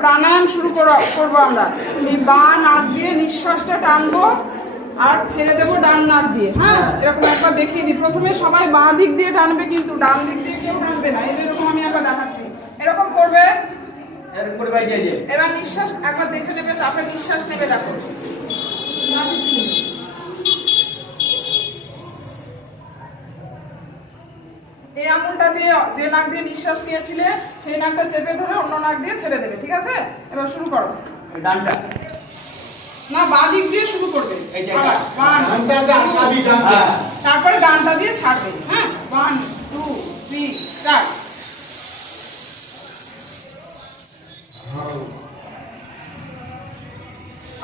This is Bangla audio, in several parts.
প্রাণায়াম শুরু করবো আমরা। এই বাঁ নাক দিয়ে নিঃশ্বাসটা টানবো আর ছেড়ে দেবো ডান নাক দিয়ে। হ্যাঁ, এরকম একবার দেখিয়ে দিই। প্রথমে সবাই বাঁ দিক দিয়ে টানবে, কিন্তু ডান দিক দিয়ে কেউ টানবে না। এই যেরকম আমি একবার দেখাচ্ছি, এরকম করবে। এবার নিঃশ্বাস একবার দেখে নেবে, তারপরে নিঃশ্বাস নেবে। দেখো, এই আঙুলটা দিয়ে যে নাক দিয়ে নিঃশ্বাস নিয়েছিলে সেই নাকটা চেপে ধরে অন্য নাক দিয়ে ছেড়ে দেবে। ঠিক আছে, এবার শুরু করো। ডানটা না, বাঁ দিক দিয়ে শুরু করবে, তারপরে ডানটা দিয়ে ছাড়বে। হ্যাঁ, 1 2 3 স্টার্ট।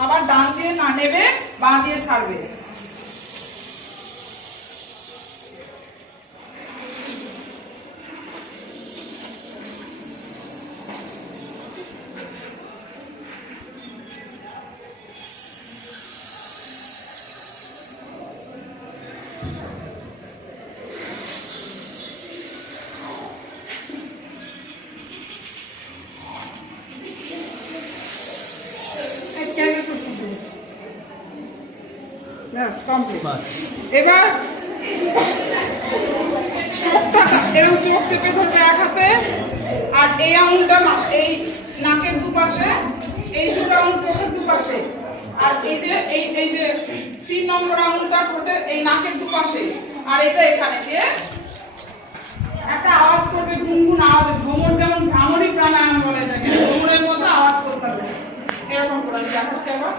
আবার ডান দিয়ে না নেবে, বাঁ দিয়ে ছাড়বে। এবার চোখটা এরকম চোখ চেপে ধরবে এক হাতে, আর এই আঙুলটা এই নাকের দুপাশে, এই দুটো আঙুল চোখের দুপাশে, আর এই যে এই যে 3 নম্বর আঙুলটা ঠোঁটের এই নাকের দুপাশে, আর এটা এখানে দিয়ে একটা আওয়াজ করবে, গুনগুন আওয়াজ। ভ্রমণ, যেমন ভ্রামরী প্রাণায়াম বলে এটাকে, ভ্রমণের মতো আওয়াজ করতে হবে। এরকম করে দেখাচ্ছি আবার।